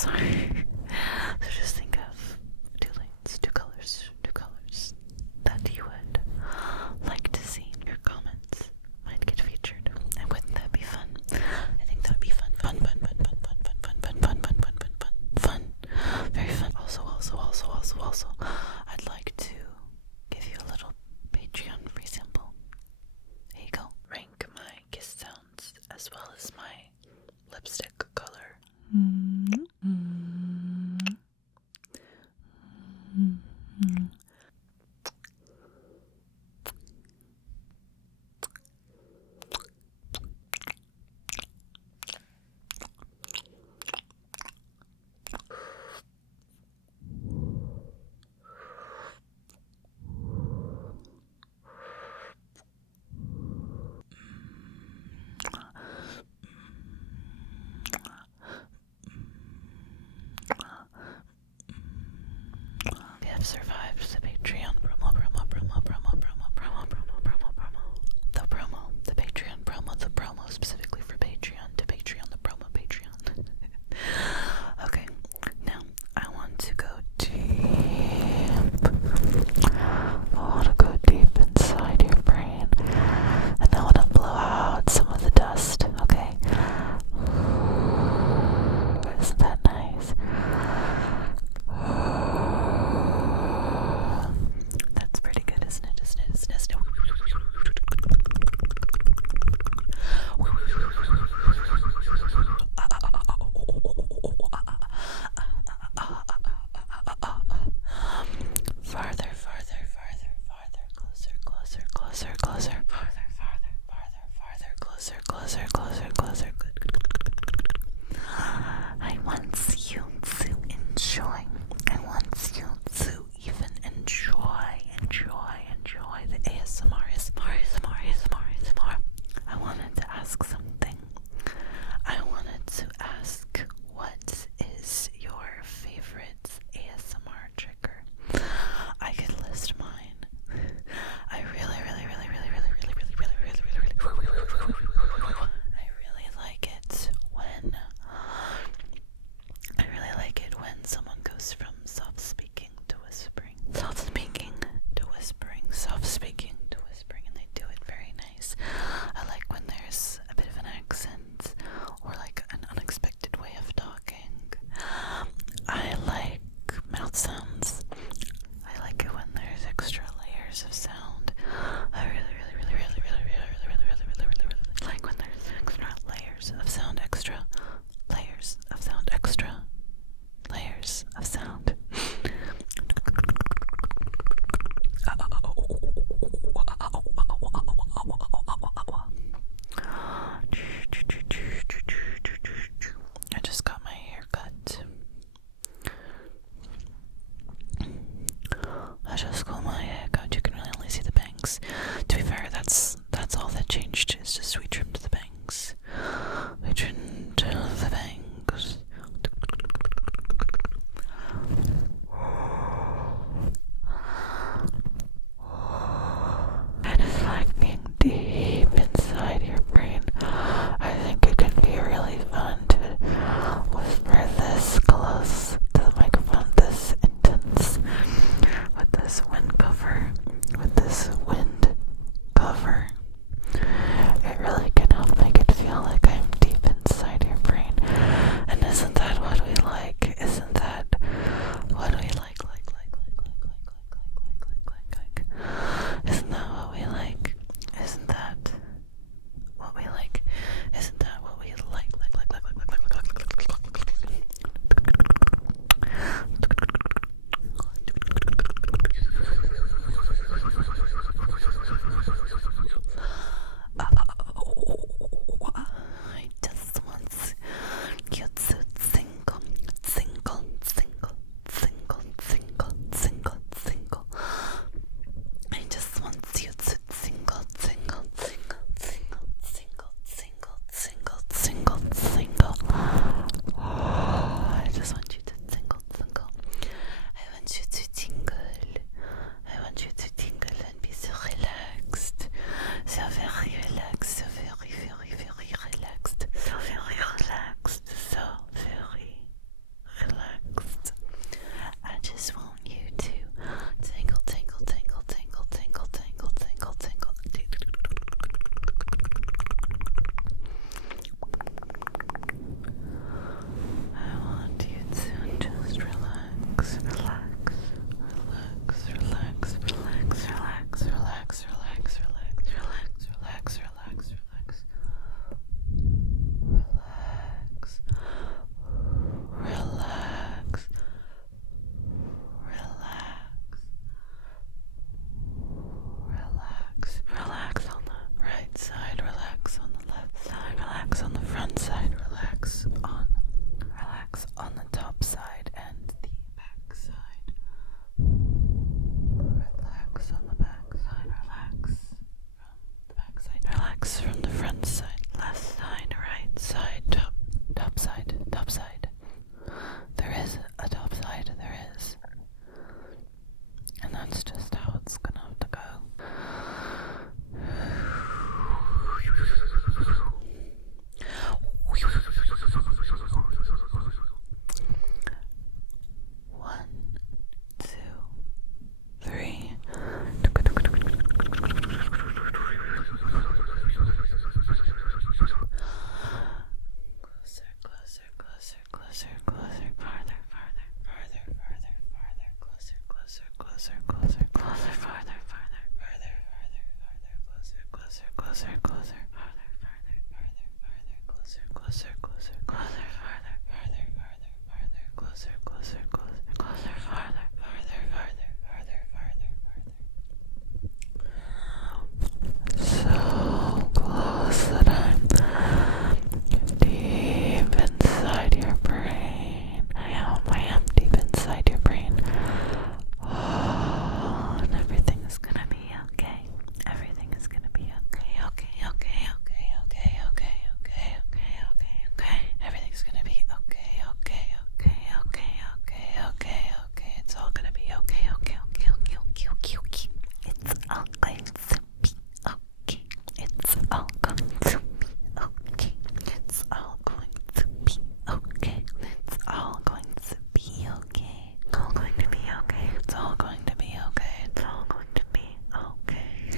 sorry. So just think of two lights, two colors that you would like to see. Your comments might get featured. And wouldn't that be fun? I think that would be fun. Fun. Very fun. Also, I'd like to give you a little Patreon free sample. Here you go. Rank my kiss sounds as well as my lipstick color. We have survived the Patreon promo. The Patreon promo, the promo specifically for Patreon, to Patreon, the promo Patreon. Okay, now I want to go deep. I want to go deep inside your brain, and I want to blow out some of the dust, okay? Isn't that nice? That's pretty good, isn't it? Farther, closer, closer. Good. I want you to enjoy. I want you to even enjoy the ASMR. I wanted to ask something. I wanted to ask, what is your favorite ASMR trigger? I could list mine. I really like it when someone goes from soft speaking to whispering, and they do it very nice. I like when there's a bit of an accent or like an unexpected way of talking. I like mouth sounds. I like it when there's extra layers of sound. I really like when there's extra layers of sound, layers of sound. I just got my hair cut. You can really only see the bangs. To be fair, that's all that changed. It's just we trimmed the bangs. And it's like being deep inside your brain. I think it can be really fun to whisper this close to the microphone, this intense, with this wind cover. It really can help make it feel like I'm deep inside your brain. And isn't that what we like? Isn't that what we like? Isn't that what we like? Isn't that what we like? Isn't that what we like? Relax from the front side, left side, right side, top side, top side. There is a top side, there is. And that's just how it's gonna have to go. One, two, three. Closer, closer, closer, closer, farther, farther, farther, farther, farther, closer, closer, closer, closer, closer, farther, farther, farther, farther, farther, closer, closer, closer, closer, farther, farther, farther, farther, closer, closer, closer, closer, farther, farther, farther, farther, closer, closer, closer, closer, farther, farther, farther, farther, farther, farther. So close that I'm deep inside your brain. I am deep inside your brain. Oh, and everything is gonna be okay. Everything is gonna be okay. Okay. Everything's gonna be okay. It's all gonna be okay. It's all going to be okay. It's all going to be okay. It's all going to be okay. It's all going to be okay. It's all going to be okay. It's all going to be okay. It's all going to be okay. It's all going to be okay.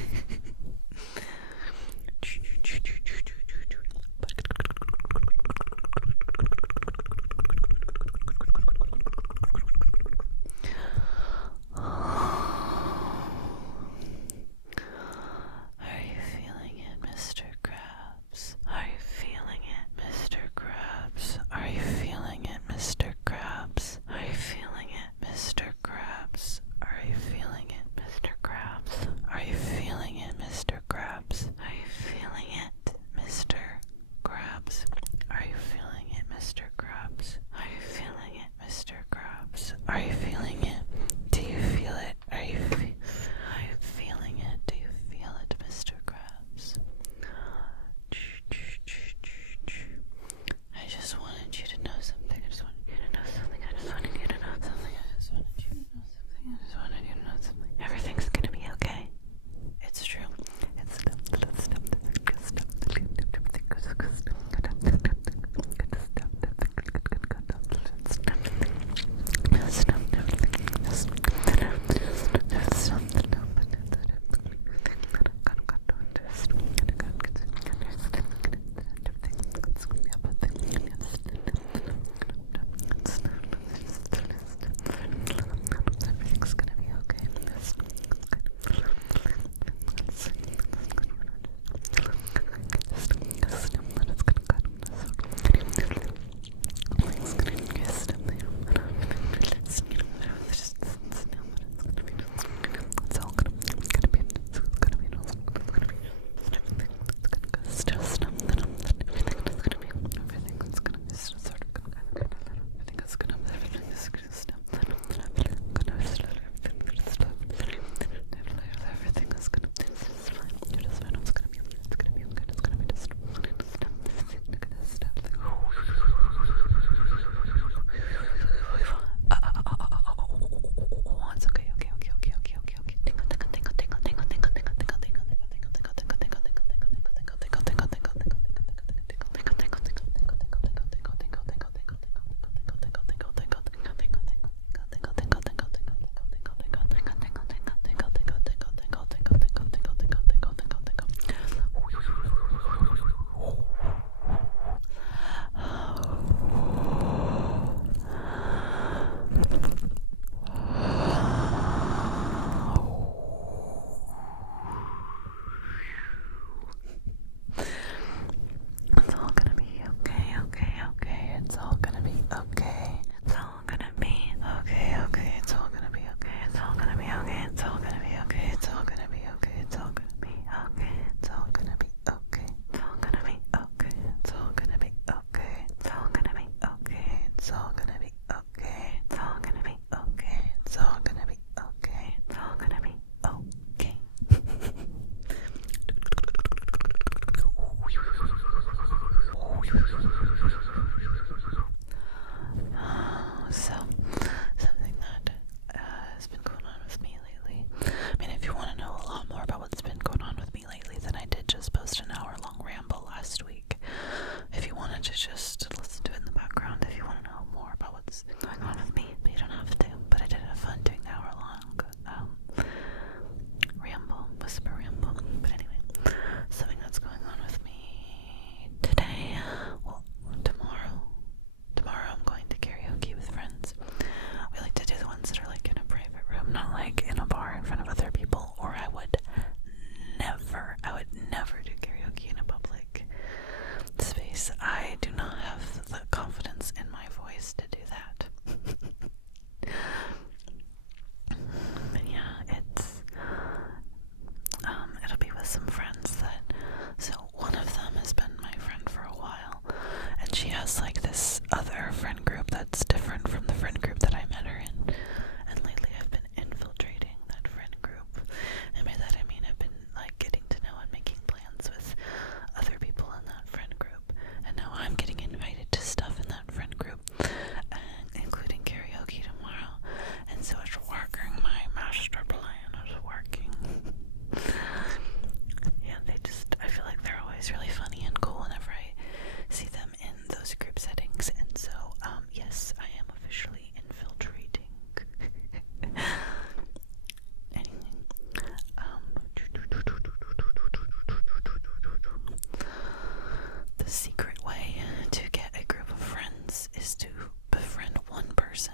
secret way to get a group of friends is to befriend one person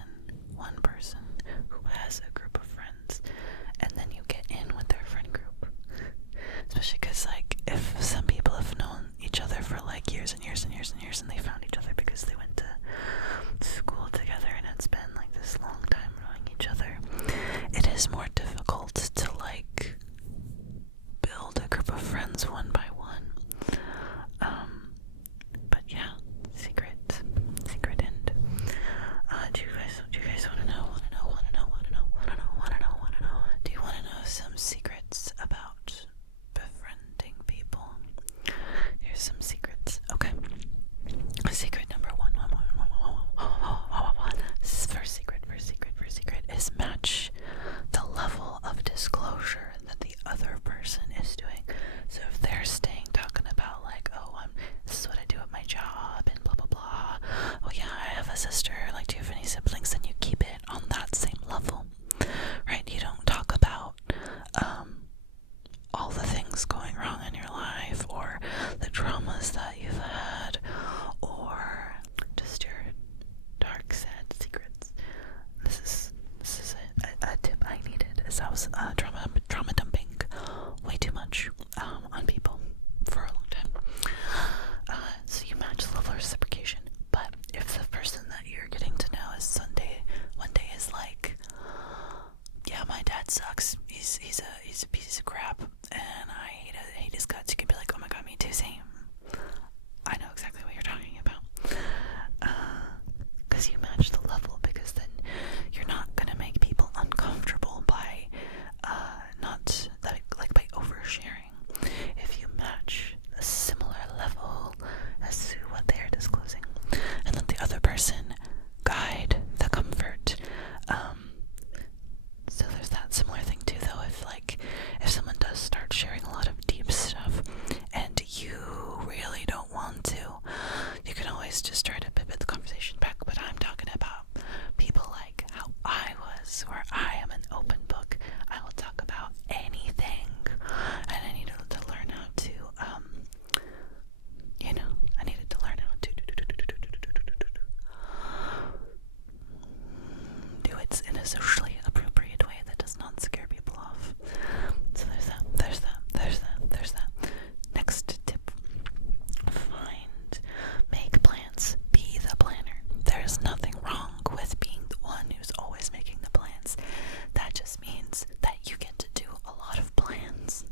who has a group of friends, and then you get in with their friend group. Especially because, like, if some people have known each other for like years and years and years and years, and they found each other because they went to school together, and it's been like this long time knowing each other, it is more difficult to like build a group of friends one by one. But yeah, secret end. Do you guys want to know? Do you want to know some secrets about befriending people? Here's some secrets. Okay. Secret number one. First secret is match the level of disclosure that the other person is doing. So if they're staying talking about like, oh, this is what I do at my job and blah blah blah. Oh yeah, I have a sister. Like, do you have any siblings? Then you keep it on that same level, right? You don't talk about all the things going wrong in your life, or the traumas that you've had, or just your dark, sad secrets. This is a tip I needed, as I was trauma dumping way too much on people for a long time. So you match the level of reciprocation. But if the person that you're getting to know is one day is like, yeah, my dad sucks. He's a piece of crap, and I hate his guts. You can be like, oh my god, me too, same. I know exactly what you're talking about. Because you match the level, because then you're not gonna make people uncomfortable by not like by oversharing. If you match a similar level as to what they are disclosing, and let the other person guide the comfort. So there's that similar thing too, though. If someone does start sharing a lot of deep stuff and you really don't want to, you can always just try to pivot the conversation back. But I'm talking about people like how I was, where I am an open book. I will talk about anything, and I needed to learn how to I needed to learn how to do it in a socially appropriate way that does not scare people off. So there's that. Next tip: make plans. Be the planner. There's nothing wrong with being the one who's always making the plans. That just means that you get to do a lot of plans.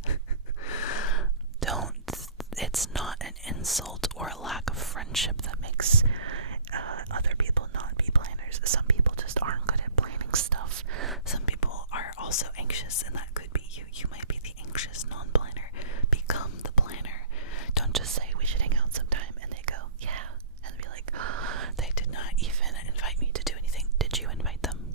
It's not an insult or a lack of friendship that makes other people not be planners. Some people just aren't good at planning stuff. Some people are also anxious, and that could be you. You might be the anxious non-planner. Become the planner. Don't just say we should hang out sometime and they go, yeah, and be like, they did not even invite me to do anything. Did you invite them?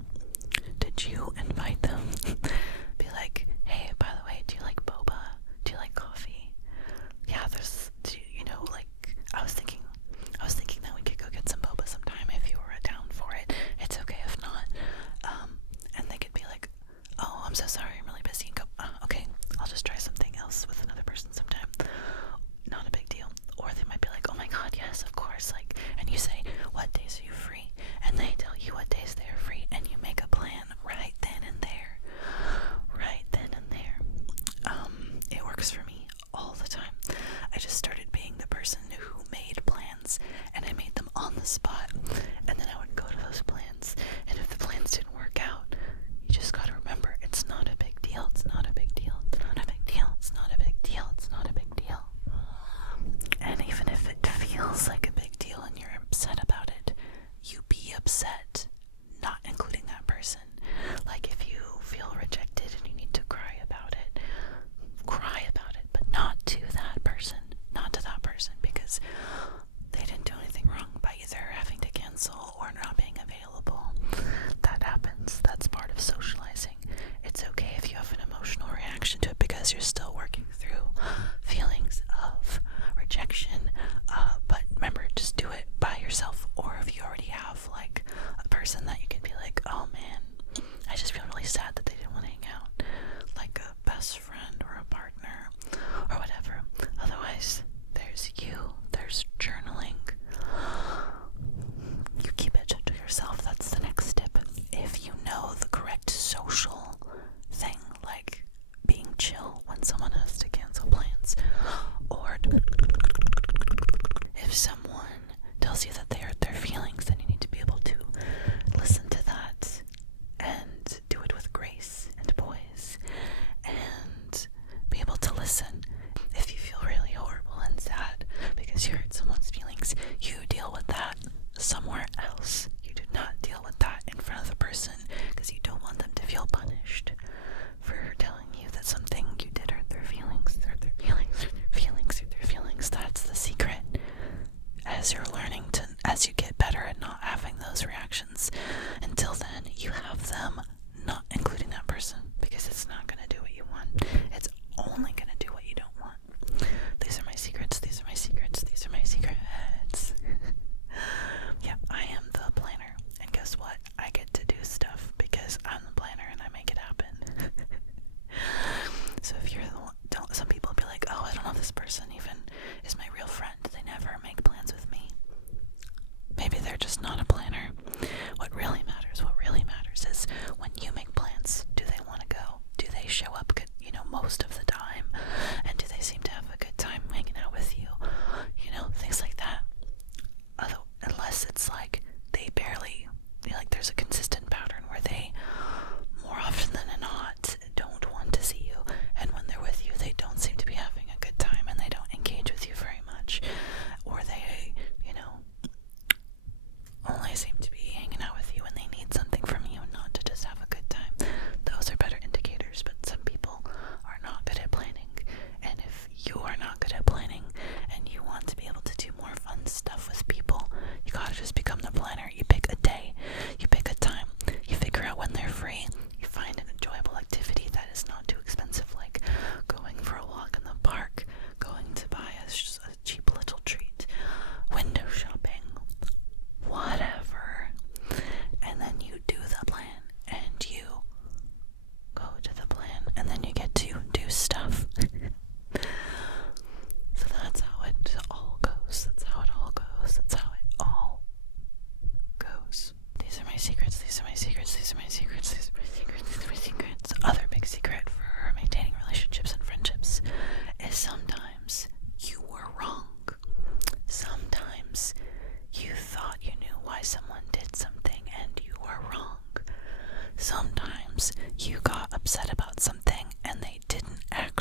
Be like, hey, by the way, do you like boba? Do you like coffee? Yeah, I was thinking that we could go get some boba sometime if you were down for it. It's okay if not. And they could be like, oh, I'm so sorry, I'm really busy, and go, okay, I'll just try something else with another person sometime. Not a big deal. Or they might be like, oh my god, yes, of course, and you say, what days are you free? And they tell you what days they're free, and you make a plan right then and there. It works for me all the time. I just started being the person who made plans, and I made them on the spot, and then I would go to those plans, and if the plans didn't work out, you just gotta remember, it's not a big deal. And even if it feels like a big deal and you're upset about it, you be upset, not including that person. Like, if you feel rejected and you need to cry about it, but not to that person, because they didn't do anything wrong by either having to cancel or not being available. That happens. That's part of socializing. It's okay if you have an emotional reaction to it, because you're still working through feelings of rejection. But remember, just do it by yourself, or if you already have like a person that you can be like, oh man, I just feel really sad that they didn't want to hang out, like a best friend or a partner or whatever. Otherwise, there's you, there's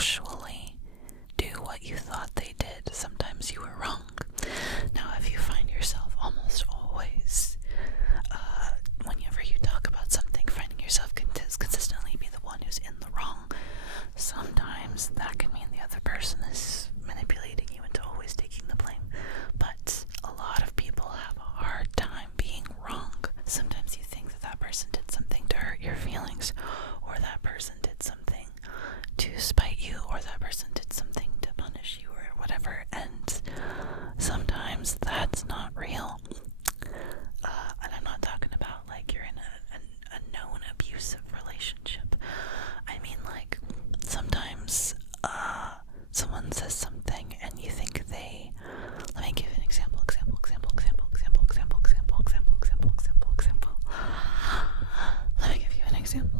actually do what you thought they did. Sometimes you were wrong. Now, if you find yourself almost always, whenever you talk about something, finding yourself consistently be the one who's in the wrong, sometimes that can mean the other person is manipulating you into always taking the blame. But a lot of people have a hard time being wrong. Sometimes you think that that person did something to hurt your feelings, or that person did something to spite you, or that person did something to punish you, or whatever, and sometimes that's not real. And I'm not talking about like you're in a known abusive relationship. I mean, like, sometimes someone says something and you think they, let me give you an example. Let me give you an example.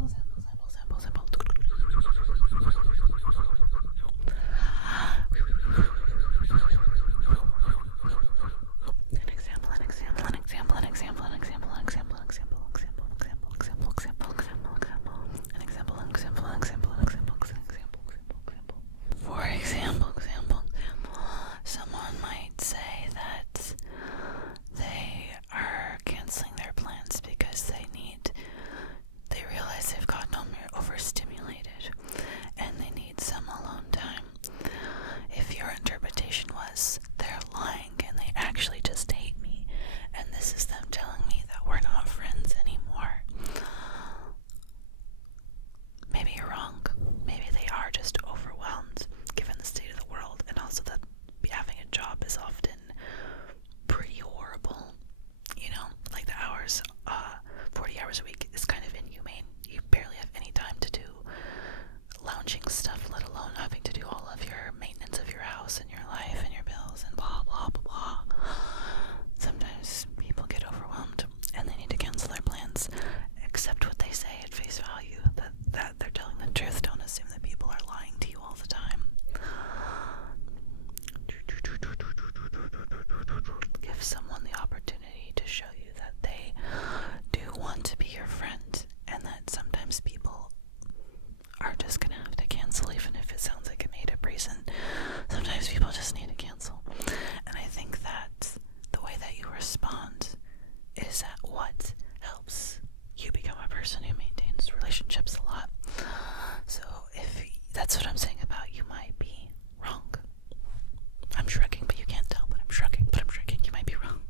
For example, someone might say that they are canceling their plans because they realize they've gotten overstimulated and they need some alone time. If your interpretation was they're lying and they actually just hate me and this is them telling me that we're not friends anymore, maybe you're wrong. Maybe they are just overwhelmed given the state of the world, and also that having a job is often pretty horrible. You know, like the hours, 40 hours a week is kind of inhumane. You barely have any time to do lounging stuff, let alone having to do all of your maintenance of your house and your life and your bills and blah blah blah blah. Sometimes people get overwhelmed and they need to cancel their plans. Accept what they say at face value, that they're telling the truth. Don't assume that people are lying to you all the time. Give someone the opportunity to show you that they do want to be your friend, and that sometimes people are just gonna have to cancel, even if it sounds like a made-up reason. Sometimes people just need to cancel. And I think that the way that you respond is what helps you become a person who maintains relationships a lot. So if that's what I'm saying about you might be wrong. I'm shrugging, but you can't tell, but I'm shrugging, you might be wrong.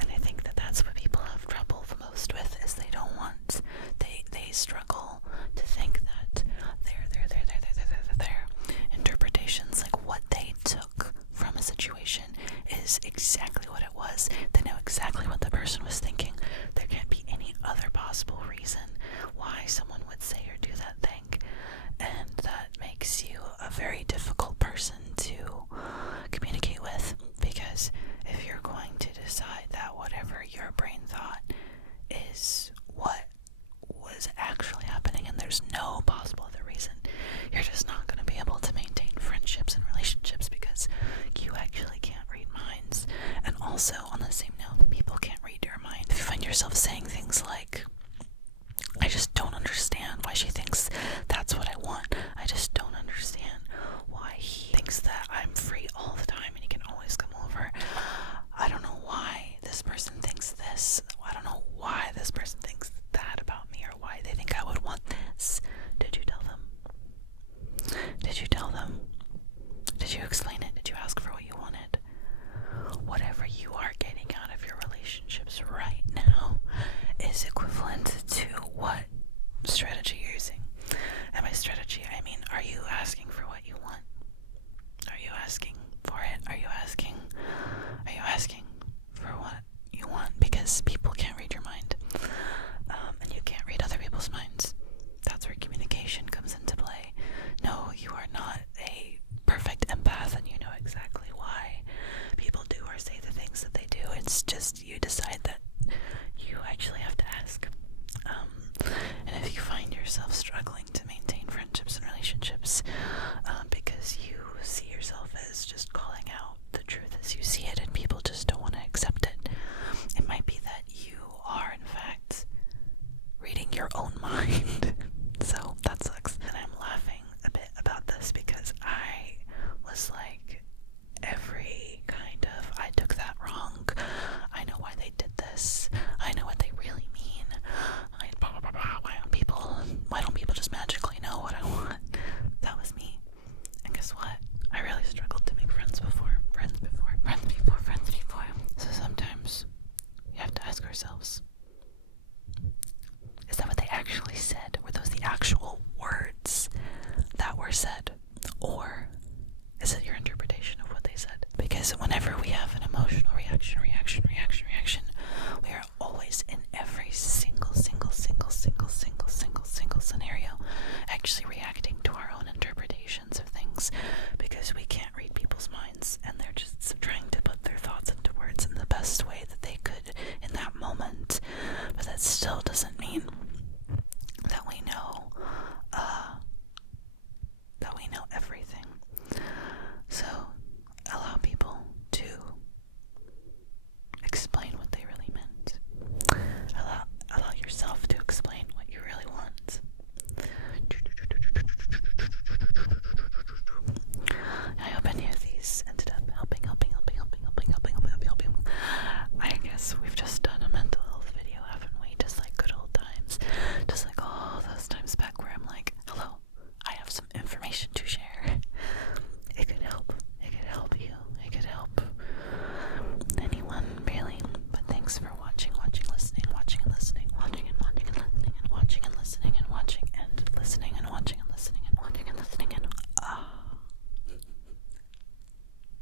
And I think that that's what people have trouble the most with, is they don't want, they struggle to think that their interpretations, like what they took from a situation, is exactly what it was. They know exactly what the person was thinking. There can't be any other possible reason why someone would say or do that thing, and that makes you a very difficult person to communicate with, because if you're going to decide that whatever your brain thought is what was actually happening and there's no possible other reason, you're just not going to be able to maintain friendships and relationships, because you actually can't read minds. And also, on the same note, people can't read your mind. If you find yourself saying things like, I just don't understand why she thinks that's what I want. I just don't understand why he thinks that I'm free all the time and he can always come over. I don't know why this person thinks this. I don't know why this person thinks that about me, or why they think I would want this. Did you tell them? Did you tell them? Did you explain it? Did you ask for what you wanted? Whatever you are getting out of your relationships right now is equivalent to what strategy you're using. And by strategy, I mean, are you asking for what you want? Are you asking for it? Are you asking for what you want? Because people can't read your mind. And you can't read other people's minds. That's where communication comes into play. No, you are not a perfect empath, and you know exactly why people do or say the things that they do. It's just you decide that you actually have to ask. And if you find yourself struggling to maintain friendships and relationships,